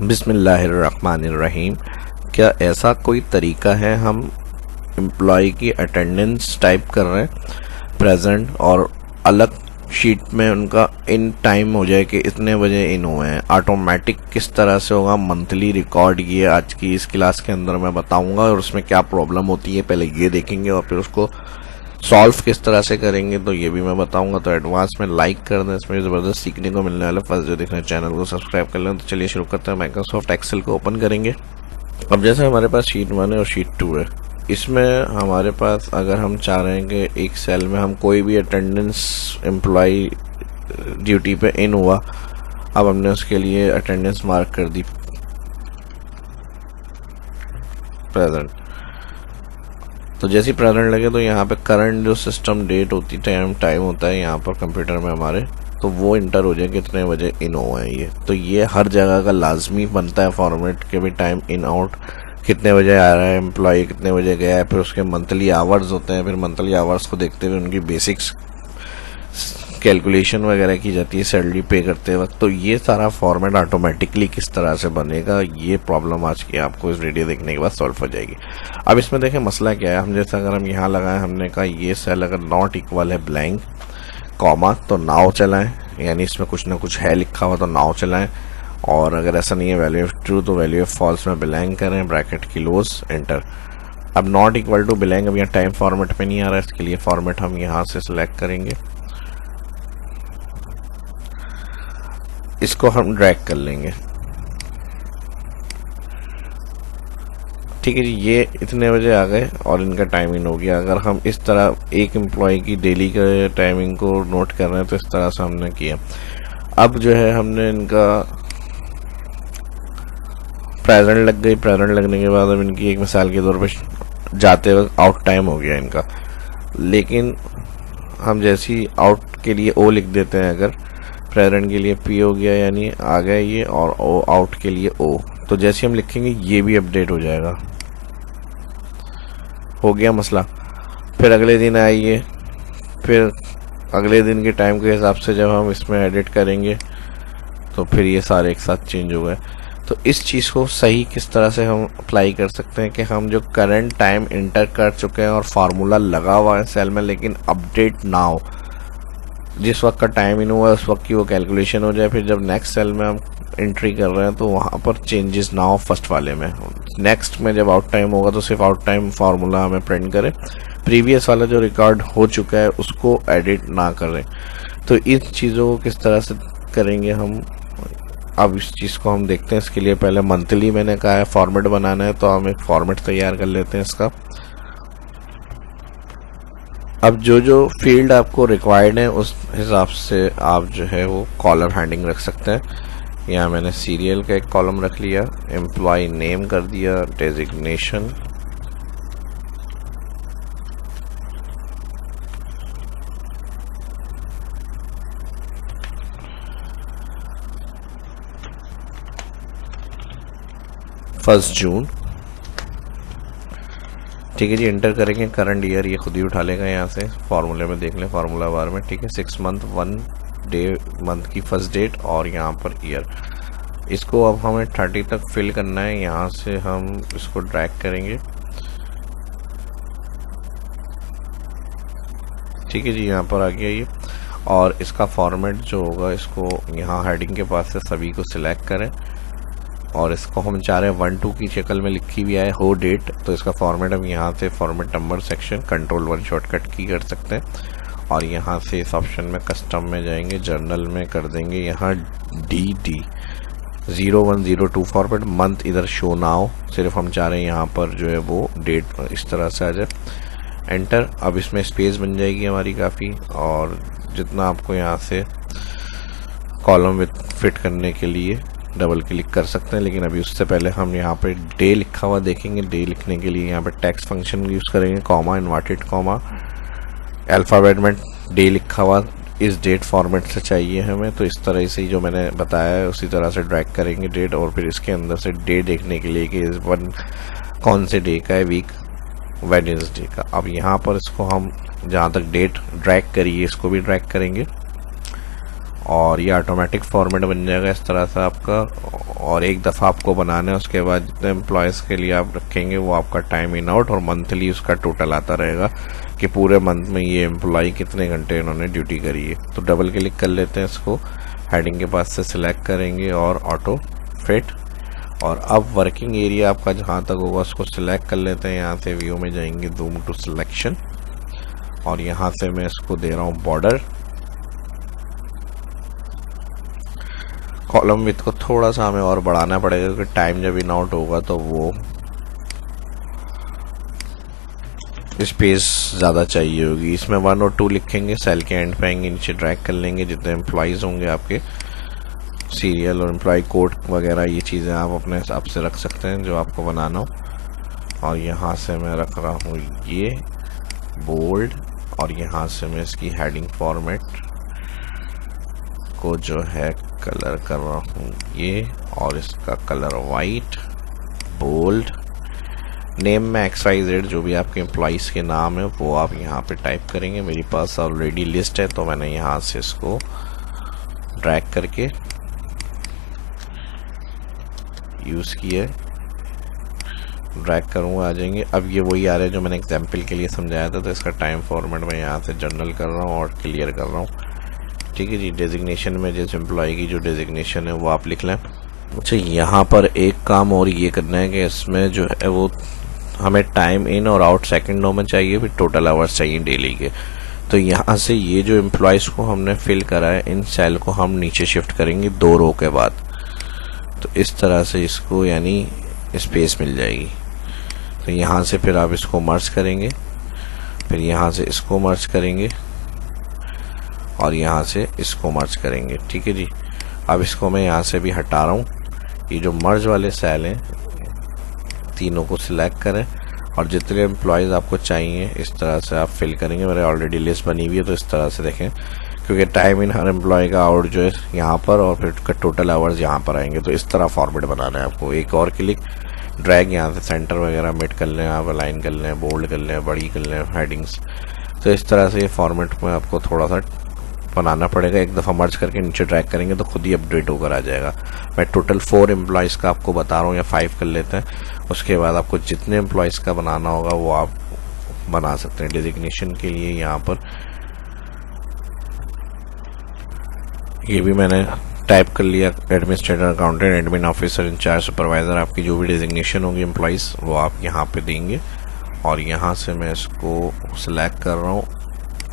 बिस्मिल्लाहिर्रहमानिर्रहीम। क्या ऐसा कोई तरीका है, हम एम्प्लॉय की अटेंडेंस टाइप कर रहे हैं प्रेजेंट और अलग शीट में उनका इन टाइम हो जाए कि इतने बजे इन हुए हैं, ऑटोमेटिक किस तरह से होगा मंथली रिकॉर्ड? ये आज की इस क्लास के अंदर मैं बताऊंगा और उसमें क्या प्रॉब्लम होती है पहले ये देखेंगे और फिर उसको सॉल्व किस तरह से करेंगे तो ये भी मैं बताऊंगा। तो एडवांस में लाइक कर दें, इसमें ज़बरदस्त सीखने को मिलने वाला। फर्स्ट जो देख रहे हैं चैनल को सब्सक्राइब कर लें। तो चलिए शुरू करते हैं। माइक्रोसॉफ्ट एक्सेल को ओपन करेंगे। अब जैसे हमारे पास शीट 1 है और शीट 2 है, इसमें हमारे पास अगर हम चाह रहे हैं कि एक सेल में हम कोई भी अटेंडेंस एम्प्लॉय ड्यूटी पे इन हुआ, अब हमने उसके लिए अटेंडेंस मार्क कर दी प्रेजेंट। तो जैसे ही प्रेजेंट लगे तो यहाँ पे करंट जो सिस्टम डेट होती है, टाइम होता है यहाँ पर कंप्यूटर में हमारे, तो वो इंटर हो जाए कितने बजे इन हुआ है ये। तो ये हर जगह का लाजमी बनता है फॉर्मेट के भी, टाइम इन आउट कितने बजे आ रहा है एम्प्लॉय, कितने बजे गया है। फिर उसके मंथली आवर्स होते हैं, फिर मंथली आवर्स को देखते हुए उनकी बेसिक्स कैलकुलेशन वगैरह की जाती है सैलरी पे करते वक्त। तो ये सारा फॉर्मेट ऑटोमेटिकली किस तरह से बनेगा, ये प्रॉब्लम आज की आपको इस वीडियो देखने के बाद सॉल्व हो जाएगी। अब इसमें देखें मसला क्या है। हम जैसे अगर हम यहाँ लगाएं, हमने कहा ये सेल अगर नॉट इक्वल है ब्लैंक कॉमा तो नाउ चलाएं, यानी इसमें कुछ ना कुछ है लिखा हुआ तो नाउ चलाएं। और अगर ऐसा नहीं है वैल्यू ऑफ ट्रू तो वैल्यू ऑफ फॉल्स में ब्लैंक करें, ब्रैकेट क्लोज, एंटर। अब नॉट इक्वल टू ब्लैंक, अब यहाँ टाइम फॉर्मेट पे नहीं आ रहा है, इसके लिए फॉर्मेट हम यहाँ से सिलेक्ट करेंगे, इसको हम ड्रैग कर लेंगे। ठीक है जी, ये इतने बजे आ गए और इनका टाइमिंग हो गया। अगर हम इस तरह एक एम्प्लॉय की डेली के टाइमिंग को नोट कर रहे हैं तो इस तरह से हमने किया। अब जो है हमने इनका प्रेजेंट लग गई। प्रेजेंट लगने के बाद अब इनकी एक मिसाल के तौर पर जाते वक्त आउट टाइम हो गया इनका, लेकिन हम जैसे ही आउट के लिए ओ लिख देते हैं, अगर प्रेजेंट के लिए पी हो गया यानी आ गया ये, और ओ आउट के लिए ओ, तो जैसे हम लिखेंगे ये भी अपडेट हो जाएगा। हो गया मसला। फिर अगले दिन आइए, फिर अगले दिन के टाइम के हिसाब से जब हम इसमें एडिट करेंगे तो फिर ये सारे एक साथ चेंज हो गए। तो इस चीज़ को सही किस तरह से हम अप्लाई कर सकते हैं कि हम जो करंट टाइम इंटर कर चुके हैं और फार्मूला लगा हुआ है सेल में, लेकिन अपडेट ना हो, जिस वक्त का टाइम इन हुआ है उस वक्त की वो कैलकुलेशन हो जाए। फिर जब नेक्स्ट सेल में हम एंट्री कर रहे हैं तो वहाँ पर चेंजेस ना हो फर्स्ट वाले में। नेक्स्ट में जब आउट टाइम होगा तो सिर्फ आउट टाइम फार्मूला हमें प्रिंट करें, प्रीवियस वाला जो रिकॉर्ड हो चुका है उसको एडिट ना करें। तो इस चीज़ों को किस तरह से करेंगे हम, अब इस चीज़ को हम देखते हैं। इसके लिए पहले मंथली मैंने कहा है फॉर्मेट बनाना है, तो हम एक फॉर्मेट तैयार कर लेते हैं इसका। अब जो जो फील्ड आपको रिक्वायर्ड है उस हिसाब से आप जो है वो कॉलम हेडिंग रख सकते हैं। यहाँ मैंने सीरियल का एक कॉलम रख लिया, एम्प्लॉय नेम कर दिया, डेजिग्नेशन, फर्स्ट जून। ठीक है जी, एंटर करेंगे। करंट ईयर ये खुद ही उठा लेगा यहाँ से, फार्मूले में देख लें, फार्मूला बार में। ठीक है, 6 मंथ 1 डे, मंथ की फर्स्ट डेट और यहाँ पर ईयर। इसको अब हमें 30 तक फिल करना है। यहाँ से हम इसको ड्रैग करेंगे। ठीक है जी, यहाँ पर आ गया ये। और इसका फॉर्मेट जो होगा, इसको यहाँ हेडिंग के पास से सभी को सिलेक्ट करें और इसको हम चाह रहे हैं 1-2 की शक्ल में लिखी हुई है हो डेट, तो इसका फॉर्मेट हम यहाँ से format number section Ctrl+1 shortcut की कर सकते हैं। और यहाँ से इस ऑप्शन में कस्टम में जाएंगे, जर्नल में कर देंगे यहाँ DD 0102 फॉर्मेट। मंथ इधर शो ना हो, सिर्फ हम चाह रहे हैं यहाँ पर जो है वो डेट इस तरह से आ जाए, एंटर। अब इसमें स्पेस बन जाएगी हमारी काफ़ी, और जितना आपको यहाँ से कॉलम विथ फिट करने के लिए डबल क्लिक कर सकते हैं। लेकिन अभी उससे पहले हम यहाँ पे डे लिखा हुआ देखेंगे। डे लिखने के लिए यहाँ पे टेक्स्ट फंक्शन यूज़ करेंगे, कॉमा, इन्वर्टेड कॉमा, अल्फ़ाबेट में डे लिखा हुआ इस डेट फॉर्मेट से चाहिए हमें। तो इस तरह से ही जो मैंने बताया है उसी तरह से ड्रैग करेंगे डेट, और फिर इसके अंदर से डे देखने के लिए कि इस वन कौन से डे का है, वीक वेडनेसडे का। अब यहाँ पर इसको हम जहाँ तक डेट ड्रैग करिए इसको भी ड्रैग करेंगे और ये ऑटोमेटिक फॉर्मेट बन जाएगा इस तरह से आपका। और एक दफ़ा आपको बनाना है, उसके बाद जितने एम्प्लॉयज़ के लिए आप रखेंगे वो आपका टाइम इन आउट और मंथली उसका टोटल आता रहेगा कि पूरे मंथ में ये एम्प्लॉय कितने घंटे इन्होंने ड्यूटी करी है। तो डबल क्लिक कर लेते हैं इसको, हेडिंग के पास से सिलेक्ट करेंगे और ऑटो फिट। और अब वर्किंग एरिया आपका जहाँ तक होगा उसको सिलेक्ट कर लेते हैं। यहाँ से व्यू में जाएंगे, जूम टू सिलेक्शन, और यहाँ से मैं इसको दे रहा हूँ बॉर्डर। कॉलम विड्थ को थोड़ा सा हमें और बढ़ाना पड़ेगा क्योंकि टाइम जब इन आउट होगा तो वो स्पेस ज़्यादा चाहिए होगी। इसमें 1 और 2 लिखेंगे, सेल के एंड पे आएंगे, नीचे ड्रैग कर लेंगे। जितने एम्प्लॉयज़ होंगे आपके, सीरियल और एम्प्लॉय कोड वगैरह, ये चीज़ें आप अपने हिसाब से रख सकते हैं जो आपको बनाना हो। और यहाँ से मैं रख रहा हूँ ये बोल्ड, और यहाँ से मैं इसकी हेडिंग फॉर्मेट को जो है कलर कर रहा हूँ ये, और इसका कलर वाइट, बोल्ड। नेम में XYZ जो भी आपके एम्प्लॉइज़ के नाम है वो आप यहाँ पे टाइप करेंगे। मेरे पास ऑलरेडी लिस्ट है तो मैंने यहाँ से इसको ड्रैग करके यूज़ किया, ड्रैग करूँगा आ जाएंगे। अब ये वही आ रहा है जो मैंने एग्जाम्पल के लिए समझाया था। तो इसका टाइम फॉर्मेट मैं यहाँ से जनरल कर रहा हूँ और क्लियर कर रहा हूँ। ठीक है जी। डेजिग्नेशन में जिस एम्प्लॉय की जो डेजिग्नेशन है वो आप लिख लें। अच्छा, यहाँ पर एक काम और ये करना है कि इसमें जो है वो हमें टाइम इन और आउट सेकंडों में चाहिए, फिर टोटल आवर्स चाहिए डेली के। तो यहाँ से ये जो एम्प्लॉयज़ को हमने फिल करा है, इन सेल को हम नीचे शिफ्ट करेंगे 2 रो के बाद। तो इस तरह से इसको यानी स्पेस मिल जाएगी। तो यहाँ से फिर आप इसको मर्ज करेंगे, फिर यहाँ से इसको मर्ज करेंगे और यहाँ से इसको मर्ज करेंगे। ठीक है जी। अब इसको मैं यहाँ से भी हटा रहा हूँ। ये जो मर्ज वाले सेल हैं तीनों को सिलेक्ट करें और जितने एम्प्लॉयज़ आपको चाहिए इस तरह से आप फिल करेंगे। मेरे ऑलरेडी लिस्ट बनी हुई है तो इस तरह से देखें, क्योंकि टाइम इन हर एम्प्लॉय का आउट जो है यहाँ पर और फिर उसका टोटल आवर्स यहाँ पर आएंगे। तो इस तरह फॉर्मेट बनाना है आपको। एक और क्लिक, ड्रैग, यहाँ से सेंटर वगैरह मिट कर लें, आप अलाइन कर लें, बोल्ड कर लें, बड़ी कर लें हेडिंग्स। तो इस तरह से ये फॉर्मेट में आपको थोड़ा सा बनाना पड़ेगा। एक दफ़ा मर्ज करके नीचे ड्रैग करेंगे तो खुद ही अपडेट होकर आ जाएगा। मैं टोटल 4 एम्प्लॉयज़ का आपको बता रहा हूँ, या 5 कर लेते हैं। उसके बाद आपको जितने एम्प्लॉयज़ का बनाना होगा वो आप बना सकते हैं। डेजिग्नेशन के लिए यहाँ पर ये भी मैंने टाइप कर लिया, administrator, accountant, admin officer, incharge, supervisor. आपकी जो भी डेजिग्नेशन होगी एम्प्लॉयज़ वो आप यहाँ पे देंगे। और यहाँ से मैं इसको सिलेक्ट कर रहा हूँ,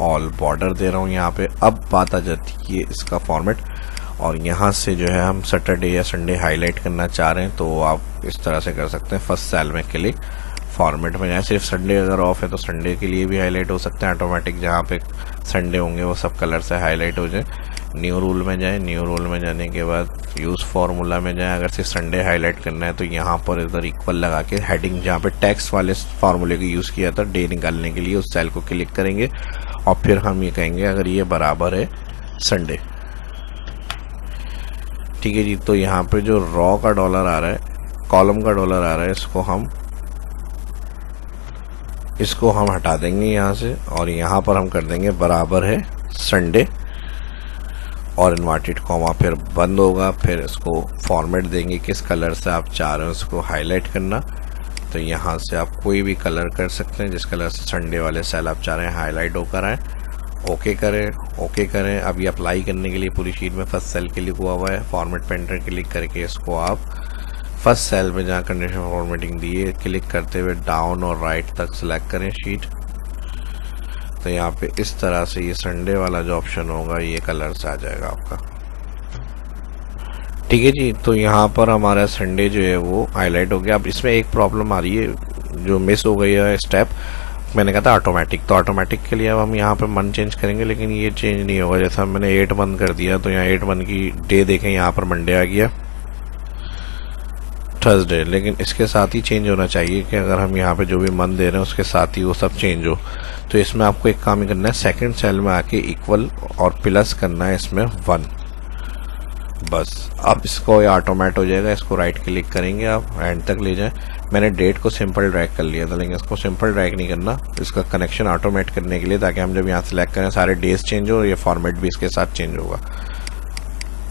ऑल बॉर्डर दे रहा हूँ यहाँ पे। अब बात आ जाती है इसका फॉर्मेट, और यहाँ से जो है हम सैटरडे या संडे हाईलाइट करना चाह रहे हैं तो आप इस तरह से कर सकते हैं। फर्स्ट सेल में क्लिक, फॉर्मेट में जाए। सिर्फ संडे अगर ऑफ है तो संडे के लिए भी हाईलाइट हो सकते हैं ऑटोमेटिक, जहाँ पे संडे होंगे वो सब कलर से हाईलाइट हो जाए। न्यू रूल में जाए, न्यू रूल में जाने के बाद यूज़ फार्मूला में जाए। अगर सिर्फ संडे हाईलाइट करना है तो यहाँ पर इधर इक्वल लगा के हेडिंग जहाँ पे टैक्स वाले फार्मूले का यूज़ किया था डे निकालने के लिए, उस सेल को क्लिक करेंगे और फिर हम ये कहेंगे अगर ये बराबर है संडे। ठीक है जी। तो यहाँ पे जो रॉ का डॉलर आ रहा है, कॉलम का डॉलर आ रहा है, इसको हम हटा देंगे यहाँ से, और यहाँ पर हम कर देंगे बराबर है संडे और इन्वर्टेड कॉमा, फिर बंद होगा। फिर इसको फॉर्मेट देंगे किस कलर से आप चाह रहे हो इसको हाईलाइट करना। तो यहाँ से आप कोई भी कलर कर सकते हैं जिस कलर से संडे वाले सेल आप चाह रहे हैं हाईलाइट होकर आए। ओके करें, ओके करें। अभी अप्लाई करने के लिए पूरी शीट में फर्स्ट सेल क्लिक हुआ हुआ है। फॉर्मेट पे एंटर क्लिक करके इसको आप फर्स्ट सेल में जहाँ कंडीशन फॉर्मेटिंग दी है क्लिक करते हुए डाउन और राइट तक सिलेक्ट करें शीट। तो यहाँ पे इस तरह से ये संडे वाला जो ऑप्शन होगा ये कलर से आ जाएगा आपका। ठीक है जी। तो यहाँ पर हमारा संडे जो है वो हाईलाइट हो गया। अब इसमें एक प्रॉब्लम आ रही है जो मिस हो गई है स्टेप, मैंने कहा था ऑटोमेटिक। तो ऑटोमेटिक के लिए अब हम यहाँ पे मन चेंज करेंगे, लेकिन ये चेंज नहीं होगा। जैसा मैंने 8/1 कर दिया तो यहाँ 8/1 की डे देखें, यहाँ पर मंडे आ गया, थर्सडे। लेकिन इसके साथ ही चेंज होना चाहिए कि अगर हम यहाँ पे जो भी मन दे रहे हैं उसके साथ ही वो सब चेंज हो। तो इसमें आपको एक काम ही करना है, सेकंड सेल में आके इक्वल और प्लस करना है इसमें 1 बस। अब इसको ये ऑटोमेट हो जाएगा। इसको राइट क्लिक करेंगे, आप एंड तक ले जाएं। मैंने डेट को सिंपल ड्रैग कर लिया था, लेकिन इसको सिंपल ड्रैग नहीं करना, इसका कनेक्शन ऑटोमेट करने के लिए, ताकि हम जब यहाँ सेलेक्ट करें सारे डेज चेंज हो और ये फॉर्मेट भी इसके साथ चेंज होगा।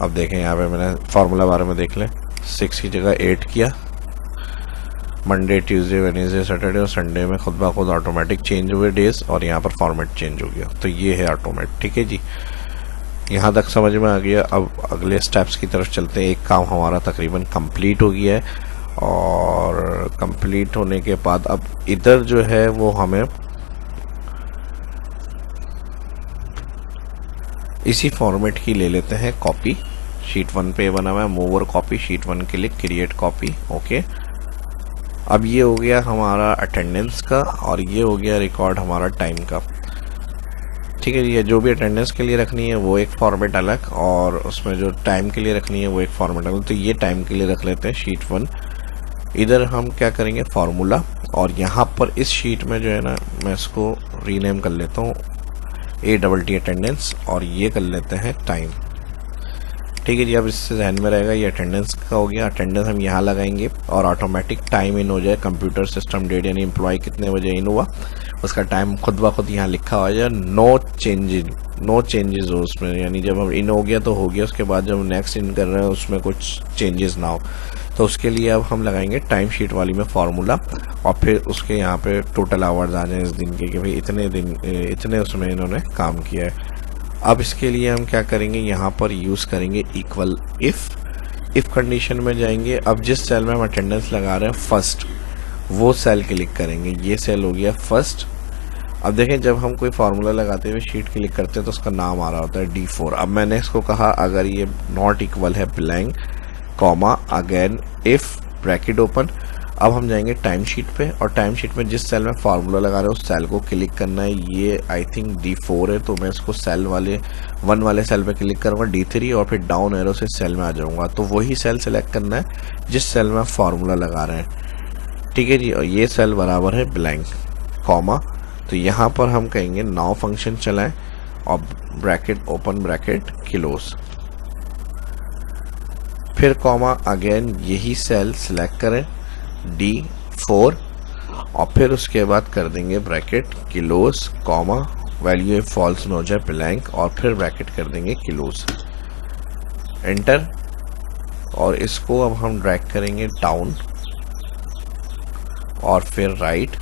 अब देखें यहाँ पे मैंने फार्मूला बारे में देख लें, 6 की जगह 8 किया। मंडे, ट्यूसडे, वेडनेसडे, सैटरडे और संडे में खुद ब खुद ऑटोमेटिक चेंज हुए डेज और यहाँ पर फॉर्मेट चेंज हो गया। तो ये है ऑटोमेट। ठीक है जी, यहाँ तक समझ में आ गया। अब अगले स्टेप्स की तरफ चलते हैं। एक काम हमारा तकरीबन कंप्लीट हो गया है और कंप्लीट होने के बाद अब इधर जो है वो हमें इसी फॉर्मेट की ले लेते हैं कॉपी। शीट 1 पे बना हुआ है मूव और कॉपी, शीट 1 के लिए क्रिएट कॉपी। ओके, अब ये हो गया हमारा अटेंडेंस का और ये हो गया रिकॉर्ड हमारा टाइम का। ठीक है जी, ये जो भी अटेंडेंस के लिए रखनी है वो एक फॉर्मेट अलग और उसमें जो टाइम के लिए रखनी है वो एक फॉर्मेट अलग। तो ये टाइम के लिए रख लेते हैं शीट 1। इधर हम क्या करेंगे फार्मूला, और यहाँ पर इस शीट में जो है ना मैं इसको रीनेम कर लेता हूँ ATT अटेंडेंस और ये कर लेते हैं टाइम। ठीक है जी, अब इससे ध्यान में रहेगा ये अटेंडेंस का हो गया। अटेंडेंस हम यहाँ लगाएंगे और ऑटोमेटिक टाइम इन हो जाए, कंप्यूटर सिस्टम डेट यानी एम्प्लॉय कितने बजे इन हुआ उसका टाइम खुद ब खुद यहाँ लिखा हो जाए। नो चेंजेस हो उसमें, यानी जब हम इन हो गया तो हो गया, उसके बाद जब नेक्स्ट इन कर रहे हैं उसमें कुछ चेंजेस ना हो। तो उसके लिए अब हम लगाएंगे टाइम शीट वाली में फार्मूला और फिर उसके यहाँ पे टोटल आवर्स आ जाए इस दिन के कि भाई इतने उसमें इन्होंने काम किया है। अब इसके लिए हम क्या करेंगे, यहाँ पर यूज़ करेंगे इक्वल इफ़ कंडीशन में जाएंगे। अब जिस सेल में हम अटेंडेंस लगा रहे हैं फर्स्ट, वो सेल क्लिक करेंगे। ये सेल हो गया फर्स्ट। अब देखें जब हम कोई फार्मूला लगाते हुए शीट क्लिक करते हैं तो उसका नाम आ रहा होता है D4। अब मैंने इसको कहा अगर ये नॉट इक्वल है blank comma again if bracket open. अब हम जाएंगे टाइम शीट पे और टाइम शीट में जिस सेल में फार्मूला लगा रहे हैं उस सेल को क्लिक करना है। ये आई थिंक D4 है तो मैं इसको सेल वाले 1 वाले सेल पे क्लिक करूंगा D3 और फिर डाउन एरो से सेल में आ जाऊंगा। तो वही सेल सेलेक्ट करना है जिस सेल में फार्मूला लगा रहे हैं। ठीक है जी, और ये सेल बराबर है ब्लैंक कॉमा। तो यहाँ पर हम कहेंगे नाउ फंक्शन चलाएं और ब्रैकेट ओपन ब्रैकेट क्लोज, फिर कॉमा अगेन यही सेल सिलेक्ट करें D4 और फिर उसके बाद कर देंगे bracket close comma value false में हो जाए ब्लैंक और फिर ब्रैकेट कर देंगे क्लोज, एंटर। और इसको अब हम ड्रैग करेंगे डाउन और फिर राइट।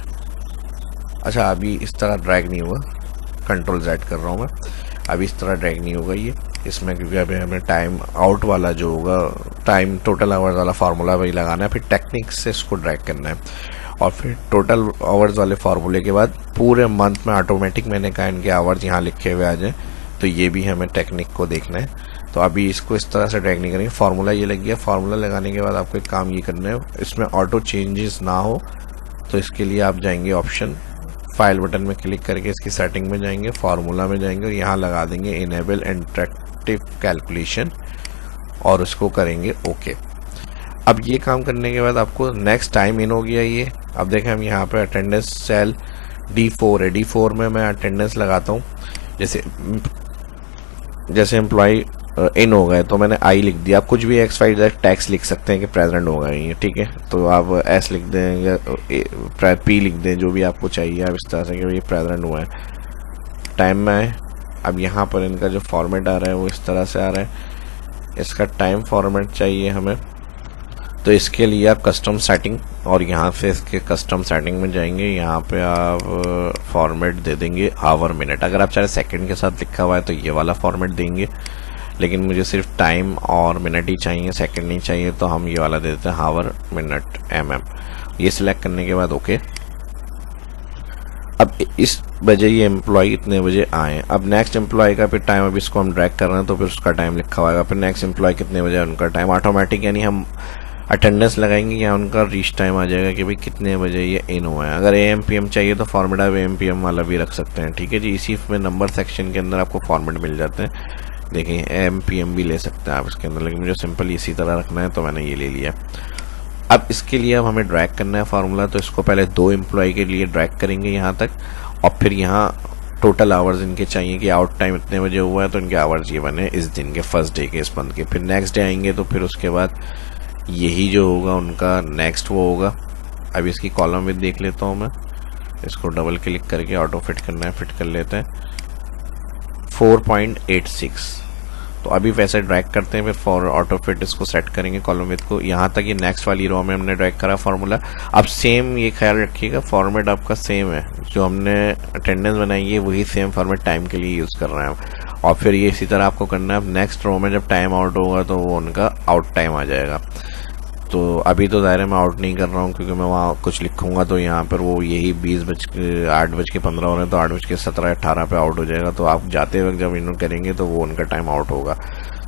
अच्छा अभी इस तरह ड्रैग नहीं हुआ, कंट्रोल Z कर रहा हूँ मैं, अभी इस तरह ड्रैग नहीं होगा ये इसमें, क्योंकि अभी हमें टाइम आउट वाला जो होगा टाइम टोटल आवर्स वाला फार्मूला वही लगाना है, फिर टेक्निक से इसको ड्रैग करना है और फिर टोटल आवर्स वाले फार्मूले के बाद पूरे मंथ में ऑटोमेटिक मैंने कहा इनके आवर्स यहाँ लिखे हुए आ जाए। तो ये भी हमें टेक्निक को देखना है। तो अभी इसको इस तरह से ड्रैग नहीं करेंगे, फार्मूला ये लग गया। फार्मूला लगाने के बाद आपको एक काम ये करना है, इसमें ऑटो चेंजेस ना हो तो इसके लिए आप जाएंगे ऑप्शन फाइल बटन में क्लिक करके इसकी सेटिंग में जाएंगे, फार्मूला में जाएंगे और यहाँ लगा देंगे इनेबल इंटरेक्टिव कैलकुलेशन और उसको करेंगे ओके। अब ये काम करने के बाद आपको नेक्स्ट टाइम इन हो गया ये। अब देखें हम यहाँ पे अटेंडेंस सेल D4 है, D4 में मैं अटेंडेंस लगाता हूँ। जैसे एम्प्लॉय इन हो गए तो मैंने आई लिख दिया। आप कुछ भी XYZ टैक्स लिख सकते हैं कि प्रेजेंट हो गए ये, ठीक है। तो आप S लिख दें या P लिख दें, जो भी आपको चाहिए आप इस तरह से कि ये प्रेजेंट हुआ है। टाइम में आए, अब यहाँ पर इनका जो फॉर्मेट आ रहा है वो इस तरह से आ रहा है। इसका टाइम फॉर्मेट चाहिए हमें, तो इसके लिए आप कस्टम सेटिंग और यहाँ से इसके कस्टम सेटिंग में जाएंगे। यहाँ पे आप फॉर्मेट दे देंगे आवर मिनट। अगर आप चाहे सेकंड के साथ लिखा हुआ है तो ये वाला फॉर्मेट देंगे, लेकिन मुझे सिर्फ टाइम और मिनट ही चाहिए, सेकंड नहीं चाहिए, तो हम ये वाला दे देते हैं आवर मिनट MM। ये सिलेक्ट करने के बाद ओके। अब इस बजे ये एम्प्लॉय इतने बजे आए। अब नेक्स्ट एम्प्लॉय का फिर टाइम, अब इसको हम ड्रैग कर रहे हैं तो फिर उसका टाइम लिखा हुआ है। फिर नेक्स्ट एम्प्लॉय कितने बजे उनका टाइम ऑटोमेटिक, यानी हम अटेंडेंस लगाएंगे या उनका रीच टाइम आ जाएगा कि भाई कितने बजे ये इन हुआ है। अगर AM PM चाहिए तो फॉर्मेट आप AM PM वाला भी रख सकते हैं, ठीक है जी। इसी में नंबर सेक्शन के अंदर आपको फॉर्मेट मिल जाते हैं, देखिए AM PM भी ले सकते हैं आप इसके अंदर, लेकिन मुझे सिंपल इसी तरह रखना है तो मैंने ये ले लिया। अब इसके लिए अब हमें ड्रैग करना है फार्मूला, तो इसको पहले 2 एम्प्लॉय के लिए ड्रैग करेंगे यहाँ तक और फिर यहाँ टोटल आवर्स इनके चाहिए कि आउट टाइम इतने बजे हुआ है तो इनके आवर्स ये बने इस दिन के, फर्स्ट डे के, इस मंथ के। फिर नेक्स्ट डे आएंगे तो फिर उसके बाद यही जो होगा उनका नेक्स्ट वो होगा। अब इसकी कॉलम विद देख लेता हूँ मैं, इसको डबल क्लिक करके ऑटो फिट करना है, फिट कर लेते हैं 4.86। तो अभी वैसे ड्रैग करते हैं, फिर फॉर ऑटो फिट इसको सेट करेंगे कॉलम विथ को। यहाँ तक ये नेक्स्ट वाली रो में हमने ड्रैग करा फार्मूला। अब सेम ये ख्याल रखिएगा फॉर्मेट आपका सेम है, जो हमने अटेंडेंस बनाई है वही सेम फॉर्मेट टाइम के लिए यूज़ कर रहे हैं हम। और फिर ये इसी तरह आपको करना है। अब नेक्स्ट रो में जब टाइम आउट होगा तो वो उनका आउट टाइम आ जाएगा। तो अभी तो ज़ाहिर है मैं आउट नहीं कर रहा हूँ, क्योंकि मैं वहाँ कुछ लिखूंगा तो यहाँ पर वो यही 8:15 हो रहे हैं तो 8:17-18 पे आउट हो जाएगा। तो आप जाते वक्त जब इन्हों करेंगे तो वो उनका टाइम आउट होगा।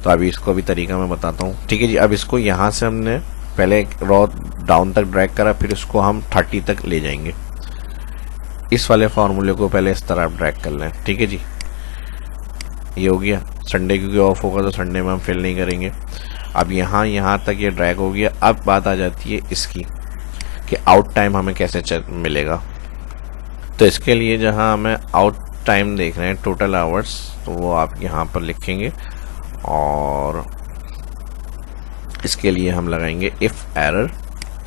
तो अभी इसको अभी तरीका मैं बताता हूँ, ठीक है जी। अब इसको यहाँ से हमने पहले रॉ डाउन तक ड्रैग करा, फिर इसको हम 30 तक ले जाएंगे। इस वाले फार्मूले को पहले इस तरह आप ड्रैग कर लें, ठीक है जी। ये हो गया। संडे क्योंकि ऑफ होगा तो संडे में हम फिल नहीं करेंगे। अब यहाँ तक ये ड्रैग हो गया। अब बात आ जाती है इसकी कि आउट टाइम हमें कैसे मिलेगा। तो इसके लिए जहाँ हमें आउट टाइम देख रहे हैं टोटल आवर्स, तो वो आप यहाँ पर लिखेंगे और इसके लिए हम लगाएंगे इफ़ एरर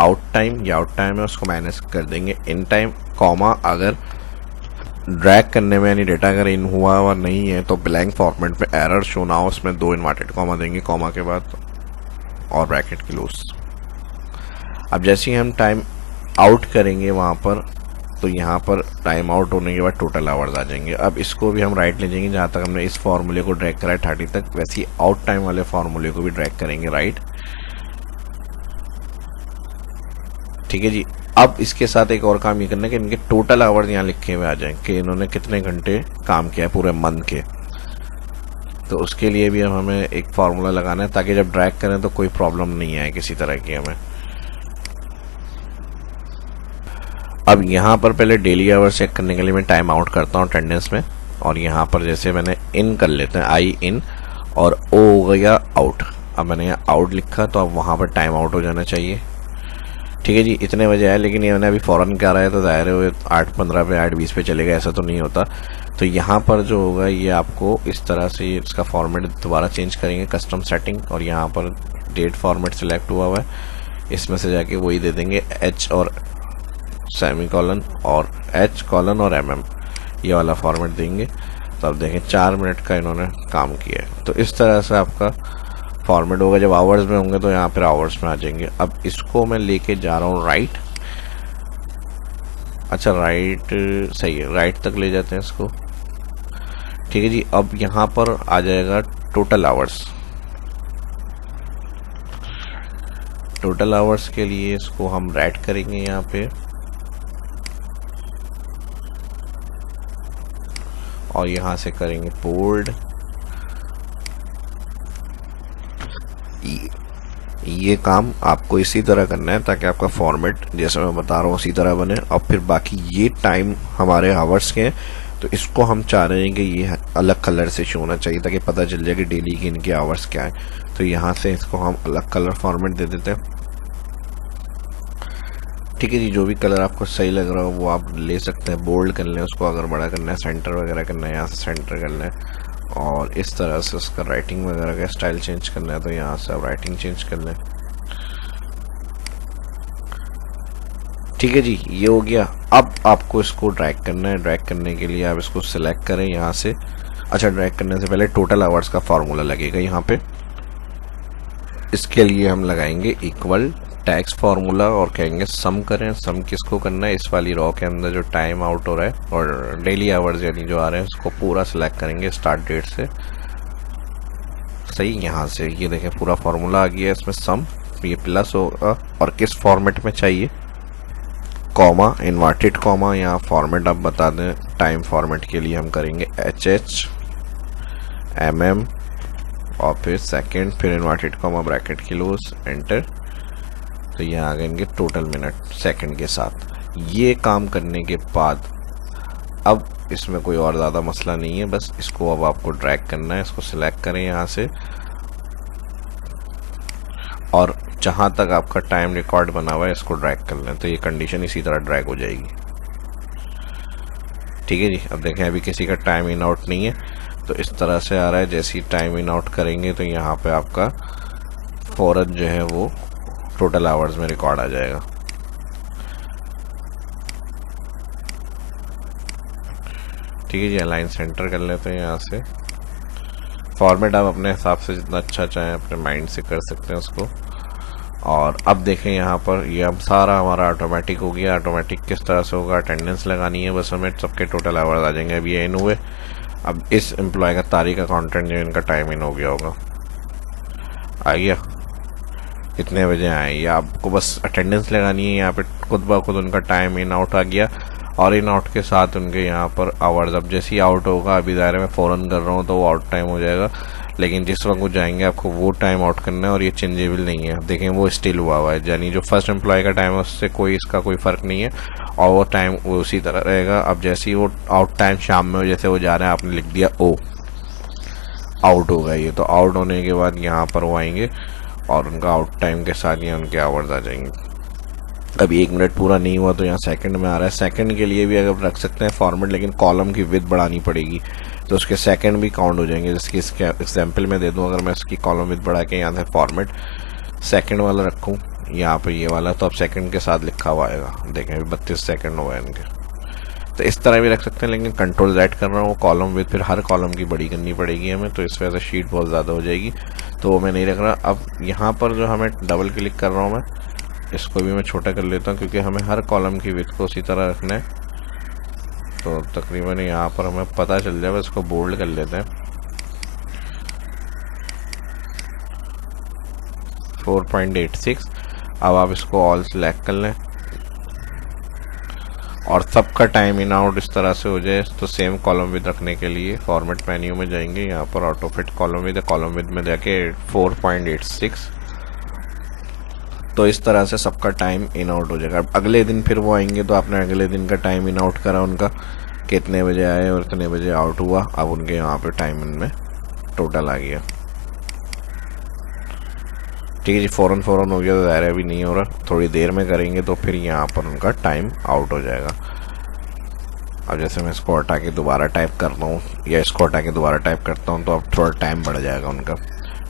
आउट टाइम, या आउट टाइम है उसको माइनस कर देंगे इन टाइम, कॉमा अगर ड्रैग करने में यानी डेटा अगर इन हुआ हुआ नहीं है तो ब्लैंक फॉर्मेट में एरर शो ना हो, उसमें 2 इन्वर्टेड कॉमा देंगे कॉमा के बाद और ब्रैकेट क्लोज। अब जैसे ही हम टाइम आउट करेंगे वहाँ पर, तो यहाँ पर टाइम आउट होने के बाद टोटल आवर्स आ जाएंगे। अब इसको भी हम राइट ले जाएंगे, जहाँ तक हमने इस फार्मूले को ड्रैग करा है 30 तक, वैसे ही आउट टाइम वाले फार्मूले को भी ड्रैग करेंगे राइट, ठीक है जी। अब इसके साथ एक और काम ये करना है कि इनके टोटल आवर्स यहाँ लिखे हुए आ जाएं कि इन्होंने कितने घंटे काम किया है पूरे मंथ के। तो उसके लिए भी हमें एक फार्मूला लगाना है ताकि जब ड्रैग करें तो कोई प्रॉब्लम नहीं आए किसी तरह की हमें। अब यहाँ पर पहले डेली आवर्स चेक करने के लिए मैं टाइम आउट करता हूँ अटेंडेंस में, और यहाँ पर जैसे मैंने इन कर लेते हैं, आई इन और ओ हो गया आउट। अब मैंने यहाँ आउट लिखा तो अब वहाँ पर टाइम आउट हो जाना चाहिए, ठीक है जी। इतने बजे आया, लेकिन ये मैंने अभी फ़ौरन क्या रहा है तो ज़ाहिर है 8:15 पे 8:20 पे चलेगा, ऐसा तो नहीं होता। तो यहाँ पर जो होगा ये आपको इस तरह से इसका फॉर्मेट दोबारा चेंज करेंगे, कस्टम सेटिंग, और यहाँ पर डेट फॉर्मेट सिलेक्ट हुआ है, इसमें से जाके वही दे देंगे एच और सेमी कॉलन और एच कॉलन और एम, ये वाला फॉर्मेट देंगे। तो अब देखें 4 मिनट का इन्होंने काम किया है। तो इस तरह से आपका फॉर्मेट होगा। जब आवर्स में होंगे तो यहाँ पर आवर्स में आ जाएंगे। अब इसको मैं लेके जा रहा हूँ राइट, अच्छा राइट सही है, राइट तक ले जाते हैं इसको, ठीक है जी। अब यहाँ पर आ जाएगा टोटल आवर्स। टोटल आवर्स के लिए इसको हम राइट करेंगे यहाँ पे, और यहाँ से करेंगे बोल्ड। ये काम आपको इसी तरह करना है ताकि आपका फॉर्मेट जैसे मैं बता रहा हूँ उसी तरह बने। और फिर बाकी ये टाइम हमारे आवर्स के हैं, तो इसको हम चाह रहे हैं कि ये अलग कलर से शो होना चाहिए ताकि पता चल जाए कि डेली के इनके आवर्स क्या है। तो यहाँ से इसको हम अलग कलर फॉर्मेट दे देते हैं, ठीक है जी। जो भी कलर आपको सही लग रहा हो वो आप ले सकते हैं, बोल्ड कर लें उसको, अगर बड़ा करना है, सेंटर वगैरह करना है यहाँ से सेंटर कर लें, और इस तरह से उसका राइटिंग वगैरह का स्टाइल चेंज करना है तो यहाँ से आप राइटिंग चेंज कर लें, ठीक है जी। ये हो गया। अब आपको इसको ड्रैग करना है। ड्रैग करने के लिए आप इसको सिलेक्ट करें यहाँ से। अच्छा, ड्रैग करने से पहले टोटल आवर्स का फॉर्मूला लगेगा यहाँ पे। इसके लिए हम लगाएंगे इक्वल टैक्स फार्मूला और कहेंगे सम करें। सम किसको करना है, इस वाली रॉ के अंदर जो टाइम आउट हो रहा है और डेली आवर्स यानी जो आ रहे हैं उसको पूरा सिलेक्ट करेंगे स्टार्ट डेट से, सही। यहाँ से ये देखें पूरा फार्मूला आ गया, इसमें सम ये प्लस होगा और किस फॉर्मेट में चाहिए, कॉमा इन्वर्टेड कॉमा, यहाँ फॉर्मेट आप बता दें। टाइम फॉर्मेट के लिए हम करेंगे HH MM और फिर सेकंड, फिर inverted comma bracket close, enter. तो ये आ गए इनके टोटल मिनट सेकंड के साथ। ये काम करने के बाद अब इसमें कोई और ज़्यादा मसला नहीं है, बस इसको अब आपको ड्रैग करना है। इसको सिलेक्ट करें यहाँ से और जहाँ तक आपका टाइम रिकॉर्ड बना हुआ है इसको ड्रैग कर लें, तो ये कंडीशन इसी तरह ड्रैग हो जाएगी, ठीक है जी। अब देखें अभी किसी का टाइम इन आउट नहीं है, तो इस तरह से आ रहा है। जैसे ही टाइम इन आउट करेंगे तो यहाँ पे आपका फौरन जो है वो टोटल आवर्स में रिकॉर्ड आ जाएगा, ठीक है जी। अलाइन सेंटर कर लेते हैं यहाँ से, फॉर्मेट आप अपने हिसाब से जितना अच्छा चाहें अपने माइंड से कर सकते हैं उसको। और अब देखें यहाँ पर ये अब सारा हमारा ऑटोमेटिक हो गया। ऑटोमेटिक किस तरह से होगा, अटेंडेंस लगानी है बस हमें, सबके टोटल आवर्स आ जाएंगे। अब ये इन हुए। अब इस एम्प्लॉय का तारीख का कंटेंट जो इनका टाइम इन हो गया होगा, आ गया कितने बजे आए, या आपको बस अटेंडेंस लगानी है। यहाँ पे खुद ब खुद उनका टाइम इन आउट आ गया और इन आउट के साथ उनके यहाँ पर आवर्स। अब जैसे ही आउट होगा, अभी दायरे में फ़ौरन कर रहा हूँ तो वो आउट टाइम हो जाएगा, लेकिन जिस वक्त वो जाएंगे आपको वो टाइम आउट करना है और ये चेंजेबल नहीं है। देखें वो स्टिल हुआ है, यानी जो फर्स्ट एम्प्लॉय का टाइम है उससे कोई इसका कोई फ़र्क नहीं है और वो टाइम वो उसी तरह रहेगा। अब जैसे ही वो आउट टाइम शाम में जैसे वो जा रहे हैं, आपने लिख दिया ओ, आउट होगा ये, तो आउट होने के बाद यहाँ पर वो आएंगे और उनका आउट टाइम के साथ ये उनके आवर्स आ जाएंगे। अभी 1 मिनट पूरा नहीं हुआ तो यहाँ सेकंड में आ रहा है। सेकंड के लिए भी अगर रख सकते हैं फॉर्मेट, लेकिन कॉलम की विड्थ बढ़ानी पड़ेगी तो उसके सेकंड भी काउंट हो जाएंगे। जिसकी इसके एग्जांपल मैं दे दूं, अगर मैं इसकी कॉलम विड्थ बढ़ा के यहाँ से फॉर्मेट सेकंड वाला रखूँ यहाँ पे ये वाला, तो अब सेकंड के साथ लिखा हुआ आएगा। देखें अभी 32 सेकंड हुआ है इनके। तो इस तरह भी रख सकते हैं, लेकिन कंट्रोल Z कर रहा हूँ कॉलम विड्थ, फिर हर कॉलम की बड़ी करनी पड़ेगी हमें, तो इस वजह से शीट बहुत ज़्यादा हो जाएगी, तो वो मैं नहीं रख रहा। अब यहाँ पर जो हमें डबल क्लिक कर रहा हूँ मैं, इसको भी मैं छोटा कर लेता हूँ क्योंकि हमें हर कॉलम की विड्थ को उसी तरह रखना है। तो तकरीबन यहाँ पर हमें पता चल जाएगा, इसको बोल्ड कर लेते हैं 4.86। अब आप इसको ऑल सेलेक्ट कर लें और सबका टाइम इन आउट इस तरह से हो जाए। तो सेम कॉलम विद रखने के लिए फॉर्मेट मेन्यू में जाएंगे, यहाँ पर ऑटो फिट कॉलम विद में जाके 4.86, तो इस तरह से सबका टाइम इन आउट हो जाएगा। अब अगले दिन फिर वो आएंगे तो आपने अगले दिन का टाइम इन आउट करा उनका, कितने बजे आए और कितने बजे आउट हुआ। अब उनके यहाँ पे टाइम इनमें टोटल आ गया। ठीक है जी, फ़ौरन हो गया तो ज़ाहिर अभी नहीं हो रहा, थोड़ी देर में करेंगे तो फिर यहाँ पर उनका टाइम आउट हो जाएगा। अब जैसे मैं इसको हटा के दोबारा टाइप करता हूँ या इसको हटा के दोबारा टाइप करता हूँ तो अब थोड़ा टाइम बढ़ जाएगा उनका।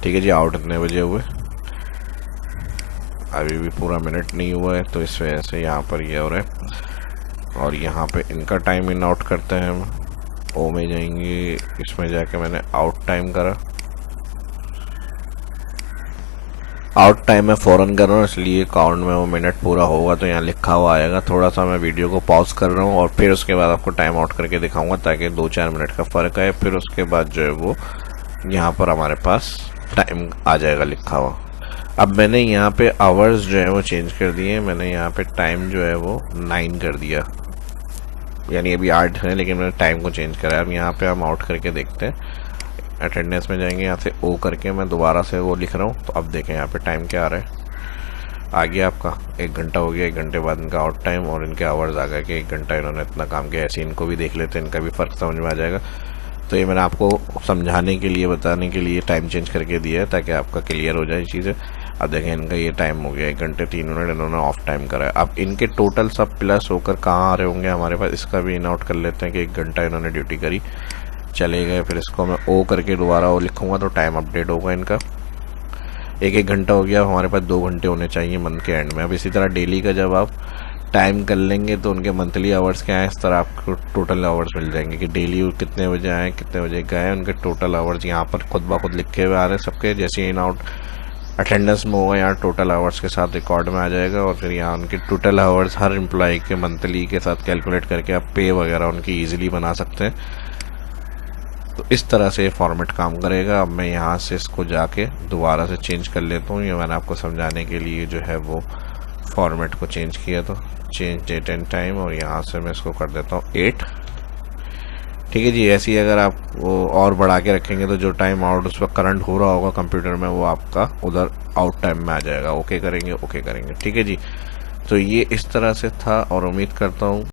ठीक है जी, आउट इतने बजे हुए, अभी भी पूरा मिनट नहीं हुआ है तो इस वजह से यहाँ पर ये हो रहा है। और यहाँ पे इनका टाइम इन आउट करते हैं हम, ओ में जाएंगे, इसमें जाके मैंने आउट टाइम करा। आउट टाइम में फ़ौरन कर रहा हूँ इसलिए काउंट में वो मिनट पूरा होगा तो यहाँ लिखा हुआ आएगा। थोड़ा सा मैं वीडियो को पॉज कर रहा हूँ और फिर उसके बाद आपको टाइम आउट करके दिखाऊंगा ताकि 2-4 मिनट का फ़र्क आए। फिर उसके बाद जो है वो यहाँ पर हमारे पास टाइम आ जाएगा लिखा हुआ। अब मैंने यहाँ पे आवर्स जो है वो चेंज कर दिए। मैंने यहाँ पे टाइम जो है वो 9 कर दिया, यानी अभी 8 है लेकिन मैंने टाइम को चेंज करा। अब यहाँ पे हम आउट करके देखते हैं, अटेंडेंस में जाएंगे, यहाँ से ओ करके मैं दोबारा से वो लिख रहा हूँ। तो अब देखें यहाँ पे टाइम क्या आ रहा है, आ गया आपका 1 घंटा हो गया। 1 घंटे बाद इनका आउट टाइम और इनके आवर्स आ गए कि 1 घंटा इन्होंने इतना काम किया। ऐसे इनको भी देख लेते हैं, इनका भी फ़र्क समझ में आ जाएगा। तो ये मैंने आपको समझाने के लिए, बताने के लिए टाइम चेंज करके दिया है ताकि आपका क्लियर हो जाए चीज़ें। अब देखें इनका ये टाइम हो गया 1 घंटे 3 मिनट, इन्होंने ऑफ टाइम करा है। अब इनके टोटल सब प्लस होकर कहाँ आ रहे होंगे हमारे पास, इसका भी इन आउट कर लेते हैं कि 1 घंटा इन्होंने ड्यूटी करी, चले गए। फिर इसको मैं ओ करके दोबारा ओ लिखूँगा तो टाइम अपडेट होगा इनका। 1 घंटा हो गया, हमारे पास 2 घंटे होने चाहिए मंथ के एंड में। अब इसी तरह डेली का जब आप टाइम कर लेंगे तो उनके मंथली आवर्स क्या हैं, इस तरह आपको टोटल आवर्स मिल जाएंगे कि डेली कितने बजे आए कितने बजे गए, उनके टोटल आवर्स यहाँ पर खुद ब खुद लिखे हुए आ रहे हैं सबके। जैसे इन आउट अटेंडेंस में होगा यहाँ टोटल आवर्स के साथ रिकॉर्ड में आ जाएगा और फिर यहाँ उनके टोटल आवर्स हर एम्प्लॉय के मंथली के साथ कैलकुलेट करके आप पे वगैरह उनकी ईजिली बना सकते हैं। तो इस तरह से ये फॉर्मेट काम करेगा। अब मैं यहाँ से इसको जाके दोबारा से चेंज कर लेता हूँ, ये मैंने आपको समझाने के लिए जो है वो फॉर्मेट को चेंज किया। तो चेंज डेट एंड टाइम और यहाँ से मैं इसको कर देता हूँ 8। ठीक है जी, ऐसे ही अगर आप वो और बढ़ा के रखेंगे तो जो टाइम आउट उस वक्त करंट हो रहा होगा कंप्यूटर में वो आपका उधर आउट टाइम में आ जाएगा। ओके करेंगे, ओके करेंगे। ठीक है जी, तो ये इस तरह से था और उम्मीद करता हूँ